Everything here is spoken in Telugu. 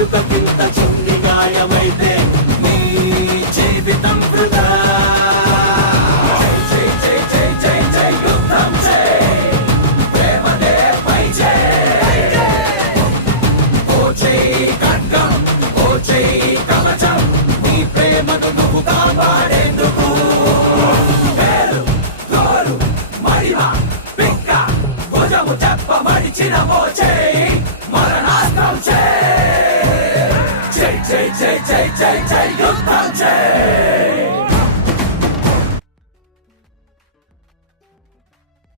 నాలుకకింత చుండి గాయమైతే నీ జీవితం వృధా. జై జై జై జై జై జై యుద్ధం జై ప్రేమనే పై జై. ఓ జై ఖడ్గం ఓ జై కవచం నీ ప్రేమను నువ్వు కాపాడేందుకు. పేరు నోరు మడిమ పిక్క భుజము చెప్ప మడిచిన ఓ జై.